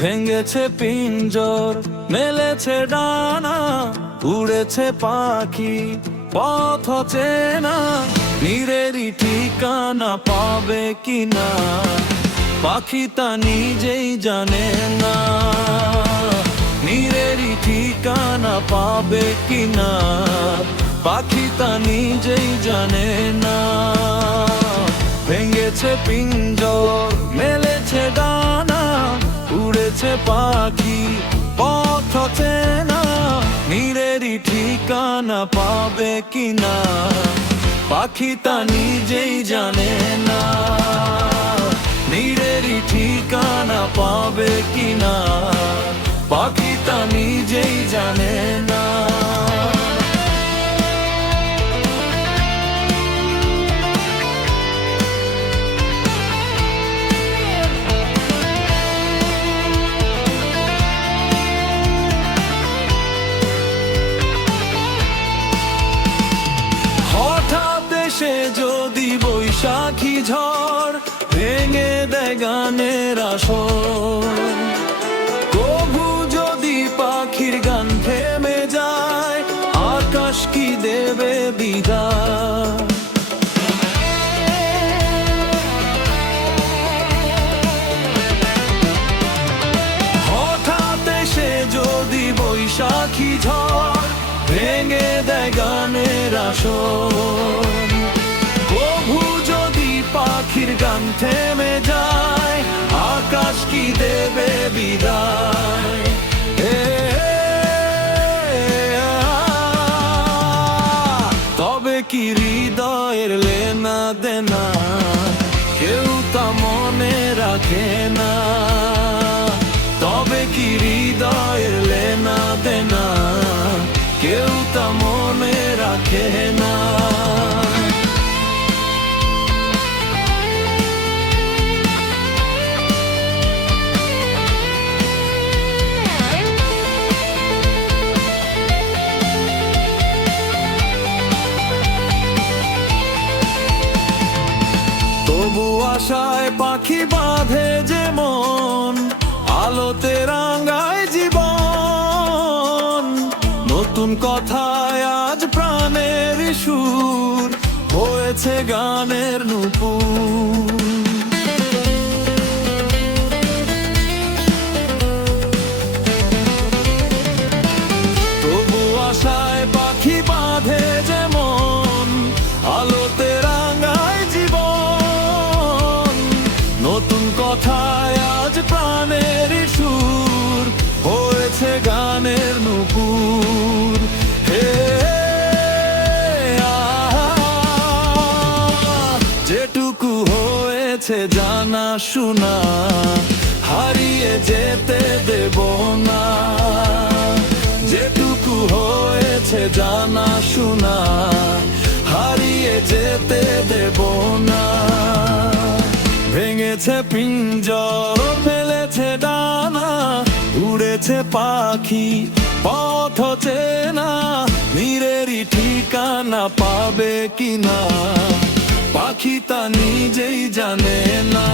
ভেঙেছে পিঞ্জর, মেলেছে ডানা, উড়েছে পাখি পথ চেনা। নীরেরই ঠিকানা পাবে কিনা, পাখি তা নিজেই জানে না। নীরেরই ঠিকানা পাবে কিনা, পাখি তা নিজেই জানে না। ভেঙেছে পিঞ্জর, মেলেছে ডানা, উড়েছে পাখি পথ চেনা। নীরেরই ঠিকানা পাবে কিনা, পাখি তা নিজেই জানে না। নীরেরই ঠিকানা পাবে কিনা, পাখি তা নিজেই জানে না। সে যদি বৈশাখী ঝড় ভেঙে দেয় গানের আসর, কবু যদি পাখির গান থেমে যায়, আকাশ কি দেবে বিদায়। হঠাৎ এসে যদি বৈশাখী ঝড় ভেঙে দেয় গানের আসর, পাখির গান থেমে যায়, আকাশ কি দেবে বিদায়। তবে কি হৃদয়ের লেনা দেনা কেউ তা মনে রাখে না। তবে কি হৃদয়ের লেনা দেনা কেউ তা মনে রাখে না। তবু আশায় পাখি বাঁধে যে মন, আলোতে রাঙায় জীবন। নতুন কথায় আজ প্রাণের সুর হয়েছে গানের নূপুর। তবু আশায় পাখি বাঁধে যে মন, আলোতে রাঙায় জীবন। নতুন কথায় আজ প্রাণের সুর হয়েছে গানের নূপুর। যেটুকু হয়েছে জানা শোনা হারিয়ে যেতে দেব না। যেটুকু হয়েছে জানা শোনা হারিয়ে যেতে দেব না। ভেঙেছে পিঞ্জর, মেলেছে ডানা, উড়েছে পাখি পথ চেনা। নীরেরই ঠিকানা পাবে কিনা, পাখি তা নিজেই জানে না।